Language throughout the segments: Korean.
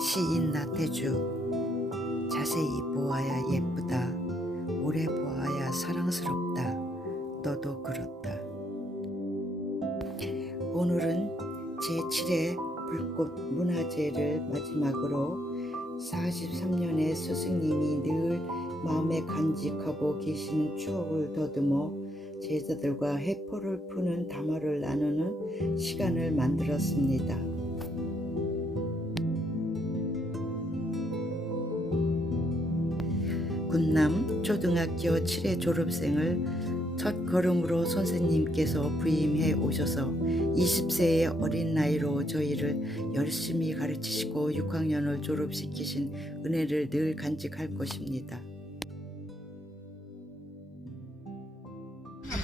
시인 나태주. 자세히 보아야 예쁘다. 오래 보아야 사랑스럽다. 너도 그렇다. 오늘은 제7회 불꽃 문화제를 마지막으로 43년의 스승님이 늘 마음에 간직하고 계시는 추억을 더듬어 제자들과 해포를 푸는 담화를 나누는 시간을 만들었습니다. 군남 초등학교 7회 졸업생을 첫 걸음으로 선생님께서 부임해 오셔서 20세의 어린 나이로 저희를 열심히 가르치시고 6학년을 졸업시키신 은혜를 늘 간직할 것입니다.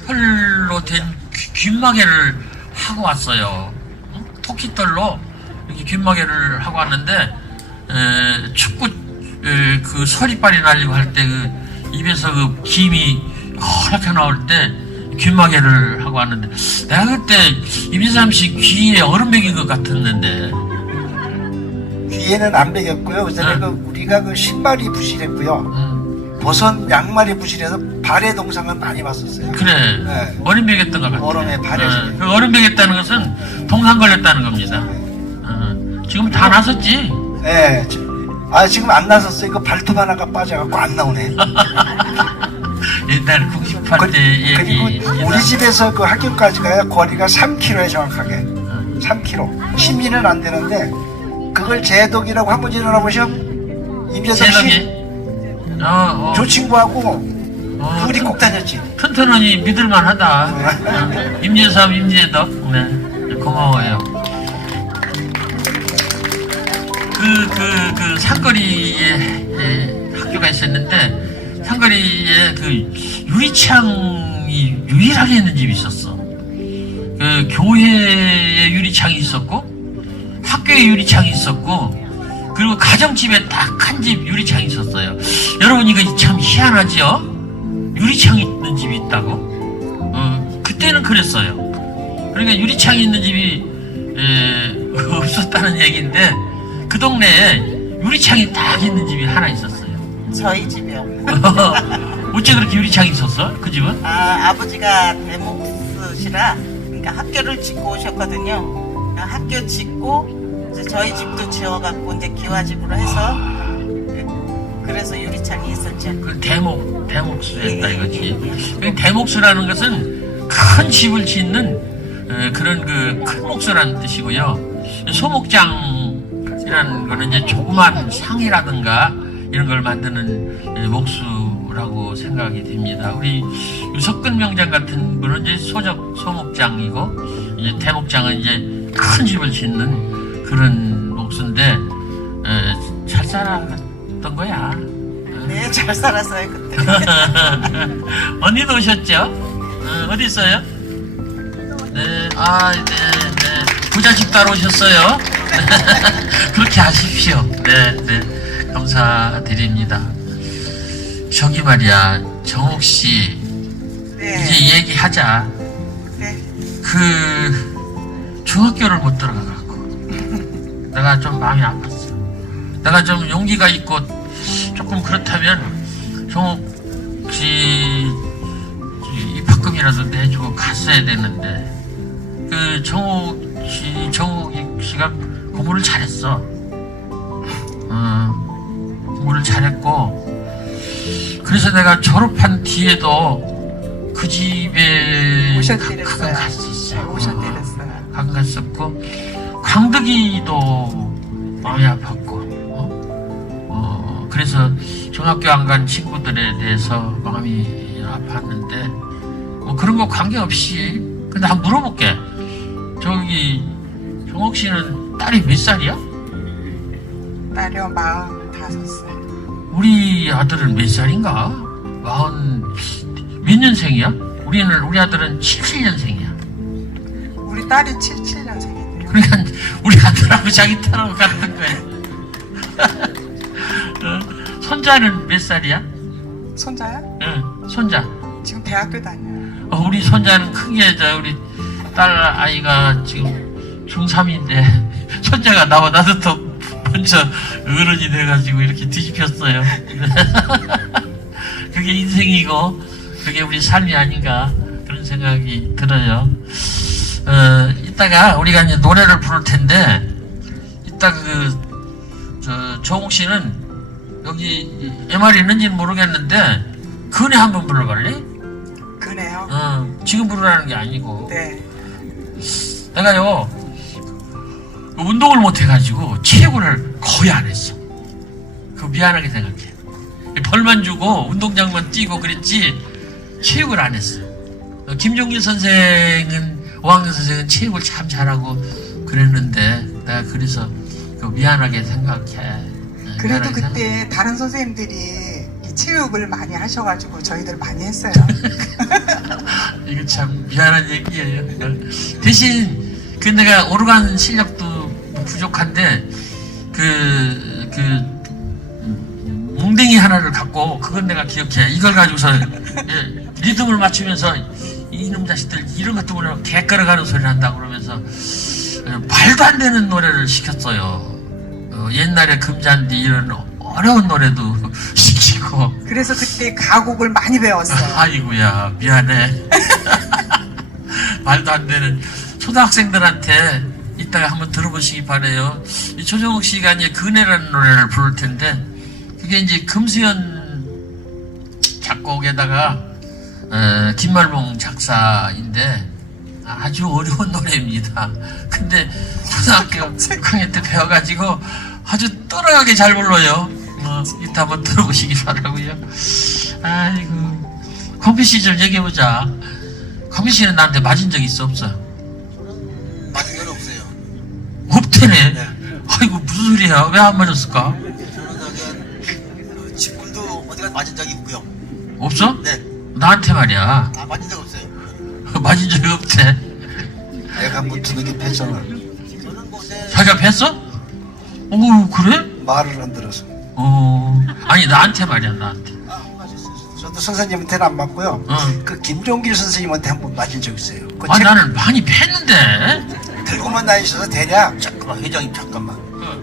펄로 된 귀- 귓마개를 하고 왔어요. 응? 토끼털로 이렇게 귓마개를 하고 왔는데 에, 축구 에, 그 서리빨이 날리고 할 때 그 입에서 그 김이 허옇게 나올 때 귓마개를 하고 왔는데 내가 그때 이민삼 씨 귀에 얼음 먹인 것 같았는데 귀에는 안 베겼고요. 그전에 응. 그 우리가 그 신발이 부실했고요. 음, 버섯 양말이 부실해서 발의 동상을 많이 봤었어요. 그래 네. 얼음 먹였던 것 같아. 얼음에 발에서. 그 얼음 먹였다는 것은 동상 걸렸다는 겁니다. 어, 지금 다 나섰지? 네. 지- 아 지금 안 나섰어요. 그 발톱 하나가 빠져갖고 안 나오네. 옛날 98대 얘기. 그리고 우리 집에서 그 학교까지가 거리가 3km에 정확하게 3km. 심리는 안 되는데 그걸 제독이라고 한번 일어나 보셔. 임재석. 씨, 어, 어, 조 친구하고 어, 둘이 꼭 다녔지. 튼튼하니 믿을만하다. 어, 임재삼, 임재덕. 네, 고마워요. 그, 그, 그 산거리에 에, 학교가 있었는데 산거리에 그 유리창이 유일하게 있는 집이 있었어. 그 교회에 유리창이 있었고 학교에 유리창이 있었고 그리고 가정집에 딱 한 집 유리창이 있었어요. 여러분 이거 참 희한하지요? 유리창이 있는 집이 있다고? 어, 그때는 그랬어요. 그러니까 유리창이 있는 집이 에, 없었다는 얘기인데 그 동네에 유리창이 딱 있는 집이 하나 있었어요. 저희 집이요. 어째 그렇게 유리창이 있었어? 그 집은? 아, 아버지가 대목스시라 그러니까 학교를 짓고 오셨거든요. 그러니까 학교 짓고 이제 저희 집도 지어갖고 이제 기와집으로 해서 그래서 유리창이 있었죠. 그 대목 대목수였다 이거지. 그 대목수라는 것은 큰 집을 짓는 어, 그런 그 큰 목수라는 뜻이고요. 소목장 이라는 거는 이제 조그만 상이라든가 이런 걸 만드는 예, 목수라고 생각이 됩니다. 우리 유석근 명장 같은 분은 이제 소적 소목장이고 이제 대목장은 이제 큰 집을 짓는 그런 목수인데 에, 잘 살았던 거야. 네, 잘 살았어요 그때. 언니도 오셨죠? 어, 어디 있어요? 네, 아, 네, 네. 부잣집 따로 오셨어요? 그렇게 하십시오. 네, 네. 감사드립니다. 저기 말이야, 정옥 씨, 네, 이제 얘기하자. 네. 그, 중학교를 못 들어가갖고. 내가 좀 마음이 아팠어. 내가 좀 용기가 있고 조금 그렇다면 정옥 씨 입학금이라도 내주고 갔어야 되는데 그 정옥 씨 정옥 씨가 공부를 잘했어. 어, 공부를 잘했고 그래서 내가 졸업한 뒤에도 그 집에. 가끔 갔었어. 오셨대랬어요. 가끔 갔었고 광덕이도 마음이 아팠고 어? 어, 그래서 중학교 안 간 친구들에 대해서 마음이 아팠는데 뭐 그런 거 관계없이 근데 한번 물어볼게 저기 정옥 씨는 딸이 몇 살이야? 딸이요 마흔 다섯 살. 우리 아들은 몇 살인가? 마흔 몇 년생이야? 우리는 우리 아들은 77년생이야 우리 딸이 77년생이에요. 그러니까 우리 아들하고 자기 딸하고 같은 거야 어? 손자는 몇 살이야? 손자요? 응, 손자. 지금 대학교 다녀요. 어, 우리 손자는 크게 저 우리 딸 아이가 지금 중3인데 손자가 나보다도 더 먼저 어른이 돼가지고 이렇게 뒤집혔어요. 그게 인생이고 그게 우리 삶이 아닌가 그런 생각이 들어요. 어, 이따가 우리가 이제 노래를 부를 텐데 이따 그 저, 정욱 씨는 여기 MR이 있는지는 모르겠는데 근에 한번 불러볼래? 그네요. 어, 지금 부르라는 게 아니고 네. 내가요 운동을 못 해가지고 체육을 거의 안 했어. 그 미안하게 생각해. 벌만 주고 운동장만 뛰고 그랬지 체육을 안 했어. 어, 김종길 선생은 오학년 선생은 체육을 참 잘하고 그랬는데 내가 그래서 그 미안하게 생각해. 어, 그래도 미안하게 그때 다른 선생님들이 이 체육을 많이 하셔가지고 저희들 많이 했어요. 이거 참 미안한 얘기예요. 대신 그 내가 오르간 실력도 부족한데 그, 그 뭉댕이 하나를 갖고 그건 내가 기억해. 이걸 가지고서 예, 리듬을 맞추면서 이놈 자식들 이런 것도 모르고 개끌어가는 소리를 한다고 그러면서 어, 말도 안 되는 노래를 시켰어요. 어, 옛날에 금잔디 이런 어려운 노래도 시키고 그래서 그때 가곡을 많이 배웠어요. 아이고야 미안해 말도 안 되는 초등학생들한테 이따가 한번 들어보시기 바래요. 이 조정욱 씨가 이제 그네라는 노래를 부를 텐데 그게 이제 금수연 작곡에다가 어, 김말봉 작사인데 아주 어려운 노래입니다. 근데 초등학교 6학년 때 배워가지고 아주 또렷하게 잘 불러요. 어, 이따 한번 들어보시기 바라고요. 아이고 kom피 씨좀 얘기해보자. kom피 씨는 나한테 맞은 적 있어 없어? 맞은 건 없어요. 없대네 네. 아이고 무슨 소리야 왜 안 맞았을까? 저는 그냥 어, 직분도 어디가 맞은 적이 없고요. 없어? 네. 나한테 말이야 아 맞은 적 없어요. 맞은 적이 없대 내가 묻는 게 패잖아. 뭐 자기가 뵀어? 오 그래? 말을 안 들어서. 어 아니 나한테 말이야 나한테 저도 선생님한테는 안 맞고요. 어. 그 김종길 선생님한테 한 번 맞은 적 있어요. 그 아 책 나는 많이 팼는데 들고만 다니셔서 되냐? 잠깐만 회장님 잠깐만.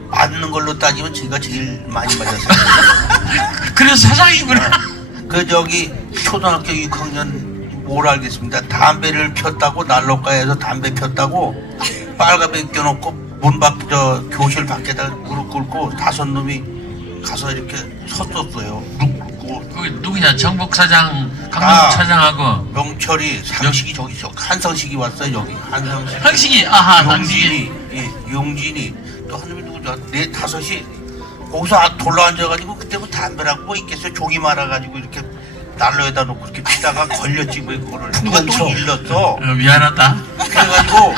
맞는 걸로 따지면 제가 제일 많이 맞았어요. 그래서 사장이구나 그 저기 초등학교 6학년 뭘 알겠습니다. 담배를 폈다고 난로가에서 담배 폈다고 빨간배 껴놓고 문 밖 저 교실 밖에다 무릎 꿇고 다섯 놈이 가서 이렇게 섰었어요. 무릎 꿇고 거기 누구냐? 정복 사장 아. 강남 차장하고. 명철이 상식이 저기 저 한성식이 왔어요 여기. 한성식. 상식이? 아하 상식이 용진이. 예, 용진이. 또 한 놈이 누구죠? 네 다섯이 거기서 아- 돌러 앉아가지고 그때 뭐 담배라고 뭐 있겠어요? 종이 말아가지고 이렇게 난로에다 놓고 이렇게 피다가 걸렸지 뭐 그거를. 누가 또. 일렀어? 어, 미안하다. 그래가지고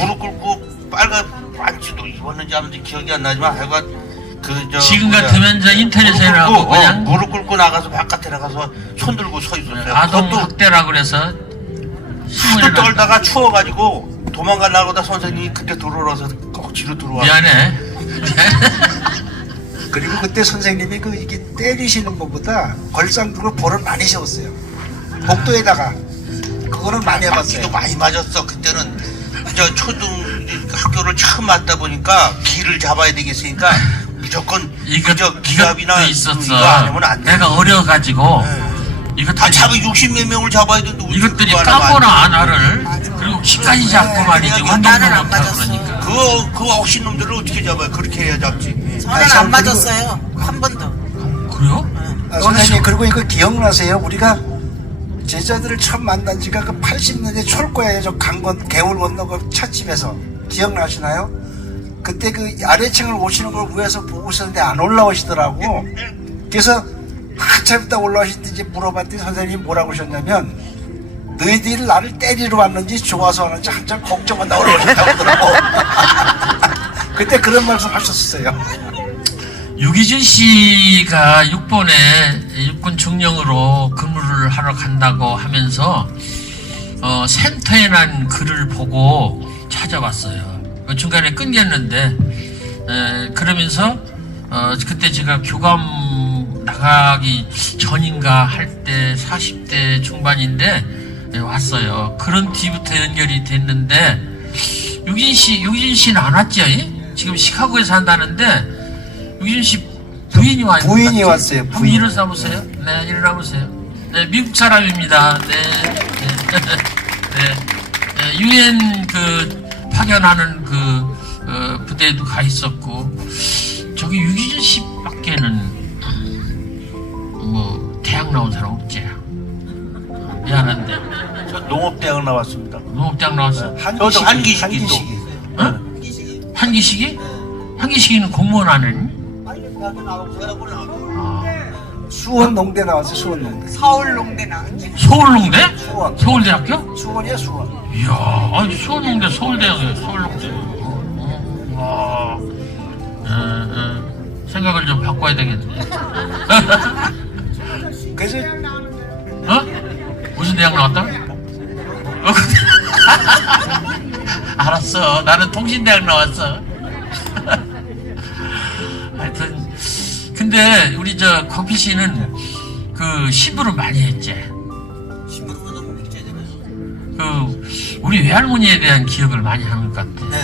무릎 꿇고 빨간 반지도 입었는지 아는지 기억이 안 나지만 하여간 그 저 지금 같으면 저 인터넷에 나가고 그냥 무릎 꿇고 나가서 바깥에 나가서 손 들고 서 있었어요 아동 그것도 학대라 그래서 하도 신문에 떨다가 추워가지고 도망가려고 다 선생님이 그때 들어와서 억지로 들어와. 미안해 그리고 그때 선생님이 그 이게 때리시는 것보다 걸상으로 볼을 많이 세웠어요. 복도에다가 그거는 많이 해봤어요. 많이 맞았어. 그때는 저 초등 학교를 처음 왔다 보니까 길을 잡아야 되겠으니까 무조건 이것 저 기압이나 이것도 있었어 이거 아니면 안 돼. 내가 어려가지고 네. 이것들이 다 잡아 60몇 명을 잡아야 되는데 어떻게 이것들이 그거 하나만 까보나 나를 그리고 키까지 잡고 말이지 운동도 나는 안 못하고 맞았어. 그러니까 그거 그거 억신 놈들을 어떻게 잡아요? 그렇게 해야 잡지. 저는 아니, 안 참, 맞았어요. 한 번도. 그래요? 아, 선생님 그리고 이거 기억나세요? 우리가 제자들을 처음 만난 지가 그 80년대 철거예요. 저 강건 개울 건너 그 찻집에서 기억나시나요? 그때 그 아래층을 오시는 걸 위에서 보고 있었는데 안 올라오시더라고. 그래서 한참 있다 올라오시는데 이제 물어봤더니 선생님이 뭐라고 하셨냐면 너희들이 나를 때리러 왔는지 좋아서 왔는지 한참 걱정하다 올라오셨다고 하더라고. 그때 그런 말씀 하셨었어요. 유기준 씨가 6번에 육군 중령으로 근무를 하러 간다고 하면서 어, 센터에 난 글을 보고 찾아왔어요. 그 중간에 끊겼는데 에, 그러면서 어, 그때 제가 교감 나가기 전인가 할 때 40대 중반인데 예, 왔어요. 그런 뒤부터 연결이 됐는데 유진 씨, 유진 씨는 안 왔죠? 예? 지금 시카고에 산다는데 유진 씨 부인이 와 있는 부인이? 왔어요, 한번 부인. 일어나 보세요. 네, 일어나 보세요. 네, 미국 사람입니다. 네, 네, 네, 네, 유엔 그 파견하는 그 어, 부대에도 가 있었고 저기 유기진 씨밖에는 뭐 대학 나온 사람 없지. 미안한데 저 농업대학 나왔습니다. 농업대학 나왔어. 저도 한기식이 한기식이. 또. 어? 한기식이? 한기식이는 공무원 안 했니? 아, 수원 농대 나왔어요. 수원 농대. 서울 농대 나왔지. 서울 농대? 수원. 서울대학교? 수원이야 수원. 이야, 아니 서울농대 서울대학이야 서울농대. 어, 와, 에, 에, 생각을 좀 바꿔야 되겠네. 그래서 어? 무슨 대학 나왔다? 어, 근데- 알았어. 나는 통신대학 나왔어. 하여튼 근데 우리 저 커피 씨는 그 신부를 많이 했지. 우리 외할머니에 대한 기억을 많이 하는 것 같아. 네.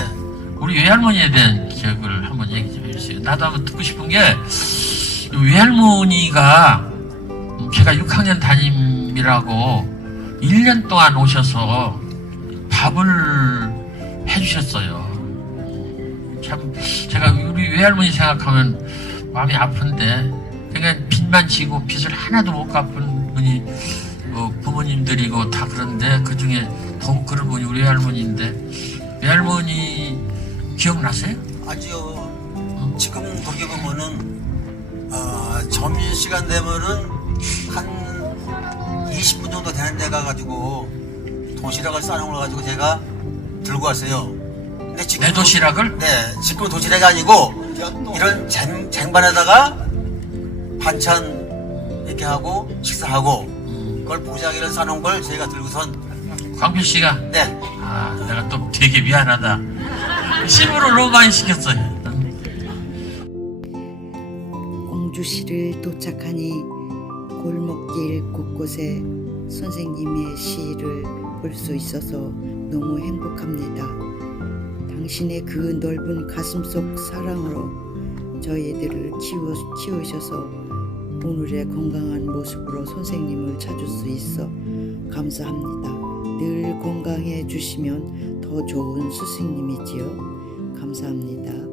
우리 외할머니에 대한 기억을 한번 얘기 좀 해주세요. 나도 한번 듣고 싶은 게 외할머니가 제가 6학년 담임이라고 1년 동안 오셔서 밥을 해주셨어요. 참 제가 우리 외할머니 생각하면 마음이 아픈데 그냥 빚만 지고 빚을 하나도 못 갚은 분이 어, 부모님들이고 다 그런데 그 중에 더욱 그런 분이 우리 외할머니인데 외할머니 기억나세요? 아니요. 지금 거기 보면은 아, 점심 시간 되면은 한 20분 정도 되는 데 가가지고 도시락을 싸놓은 걸 가지고 제가 들고 왔어요. 근데 지금 내 도시락을? 네, 지금 도시락이 아니고 이런 쟁, 쟁반에다가 반찬 이렇게 하고 식사하고 그걸 보자기를 싸놓은 걸 제가 들고선. 광필 씨가? 네, 아 내가 또 되게 미안하다. 너무 많이 시켰어요. 공주시를 도착하니 골목길 곳곳에 선생님의 시를 볼 수 있어서 너무 행복합니다. 당신의 그 넓은 가슴 속 사랑으로 저희들을 키워, 키우셔서 오늘의 건강한 모습으로 선생님을 찾을 수 있어 감사합니다. 늘 건강해 주시면 더 좋은 스승님이지요. 감사합니다.